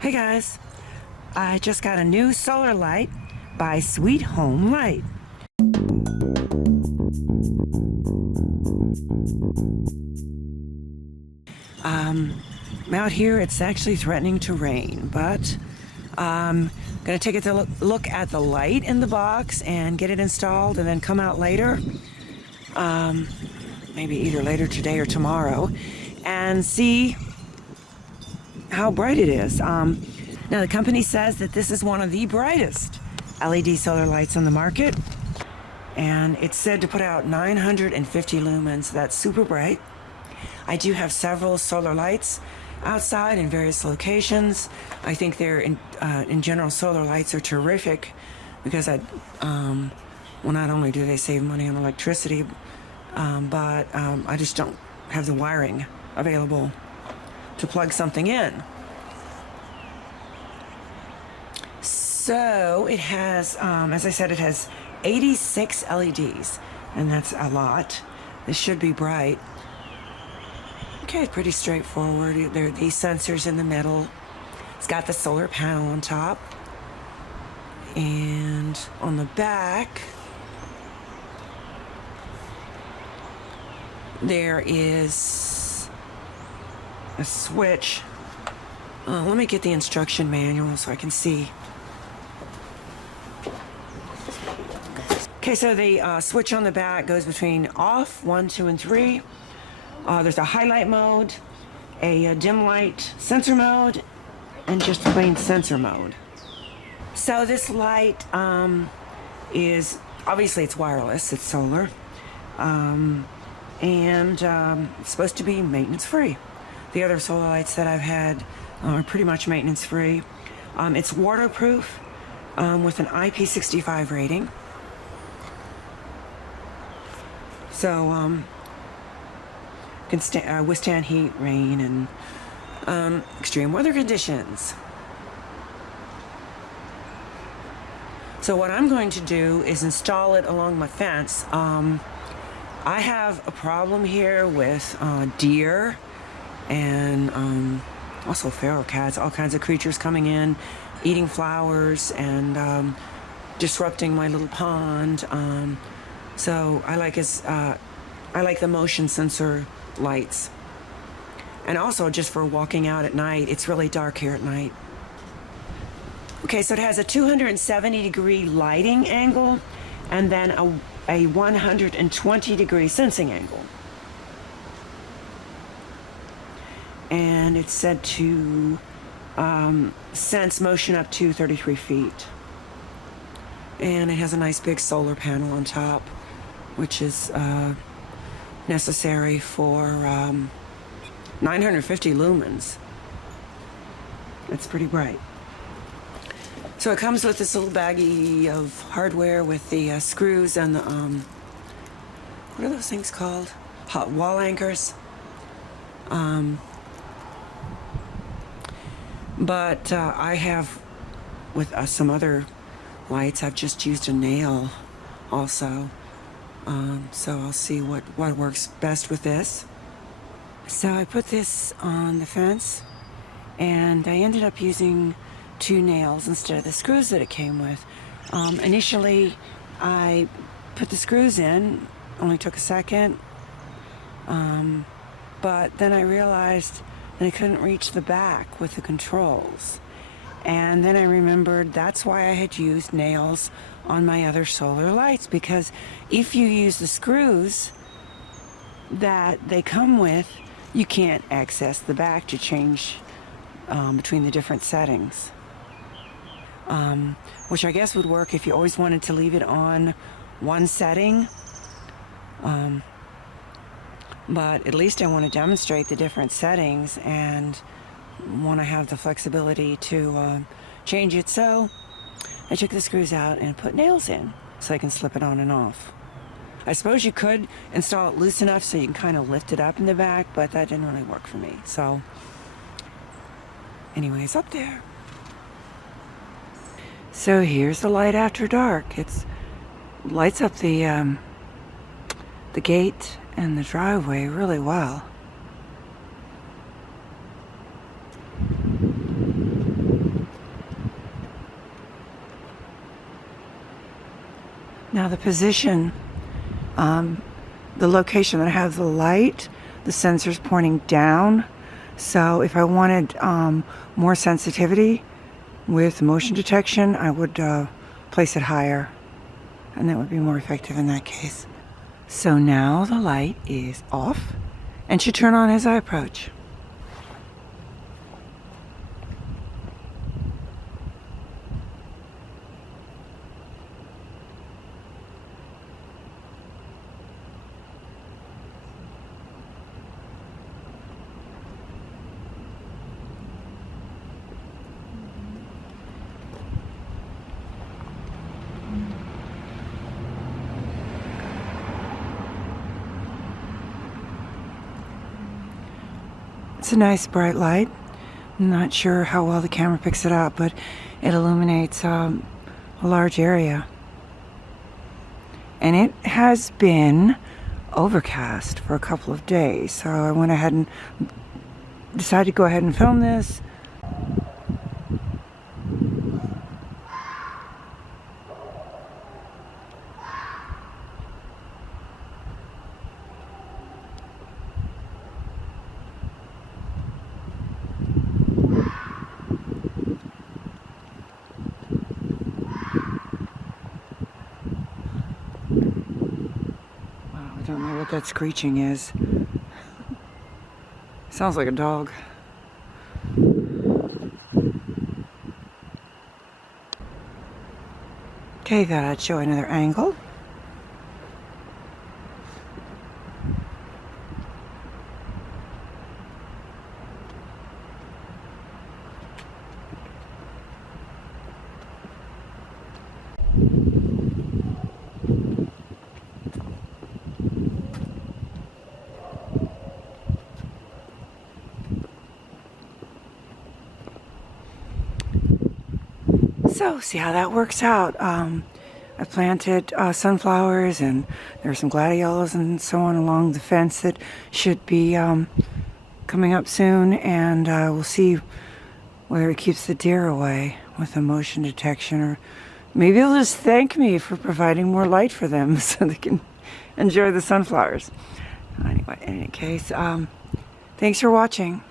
Hey guys, I just got a new solar light by Sweet Home Light. Out here it's actually threatening to rain, but I'm gonna take a look at the light in the box and get it installed and then come out later, maybe either later today or tomorrow, and see how bright it is. Now the company says that this is one of the brightest LED solar lights on the market, and it's said to put out 950 lumens. That's super bright. I do have several solar lights outside in various locations. I think they're in general, solar lights are terrific because well, not only do they save money on electricity, but I just don't have the wiring available to plug something in. So it has, as I said, it has 86 LEDs, and that's a lot. This should be bright. Okay, pretty straightforward. There are these sensors in the middle. It's got the solar panel on top. And on the back, there is a switch. Let me get the instruction manual so I can see. Okay, so the switch on the back goes between off, 1, 2, and 3. There's a highlight mode, a dim light sensor mode, and just plain sensor mode. So this light is, obviously it's wireless, it's solar, and it's supposed to be maintenance free. The other solar lights that I've had are pretty much maintenance free. It's waterproof with an IP65 rating. So can withstand heat, rain, and extreme weather conditions. So what I'm going to do is install it along my fence. I have a problem here with deer and also feral cats, all kinds of creatures coming in, eating flowers, and disrupting my little pond. So I like the motion sensor lights. And also just for walking out at night. It's really dark here at night. Okay, so it has a 270 degree lighting angle and then a 120 degree sensing angle. And it's said to sense motion up to 33 feet. And it has a nice big solar panel on top, which is necessary for 950 lumens. That's pretty bright. So it comes with this little baggie of hardware with the screws and the, what are those things called? Hot wall anchors. But I have, with some other lights, I've just used a nail also. So I'll see what works best with this. So I put this on the fence, and I ended up using 2 nails instead of the screws that it came with. Initially, I put the screws in, only took a second, but then I realized that I couldn't reach the back with the controls. And then I remembered that's why I had used nails on my other solar lights, because if you use the screws that they come with, you can't access the back to change between the different settings. Which I guess would work if you always wanted to leave it on one setting. But at least I want to demonstrate the different settings and want to have the flexibility to change it. So I took the screws out and put nails in so I can slip it on and off. I suppose you could install it loose enough so you can kind of lift it up in the back, but that didn't really work for me. So anyways, up there. So here's the light after dark. It lights up the gate and the driveway really well. Now the position, the location that I have the light, the sensor's pointing down. So if I wanted more sensitivity with motion detection, I would place it higher, and that would be more effective in that case. So now the light is off and should turn on as I approach. It's a nice bright light. I'm not sure how well the camera picks it up, but it illuminates a large area. And it has been overcast for a couple of days, so I went ahead and decided to go ahead and film this. I don't know what that screeching is. Sounds like a dog. Okay, thought I'd show another angle. So, see how that works out. I planted sunflowers, and there are some gladiolas and so on along the fence that should be coming up soon, and we'll see whether it keeps the deer away with the motion detection, or maybe they'll just thank me for providing more light for them so they can enjoy the sunflowers. Anyway, in any case, thanks for watching.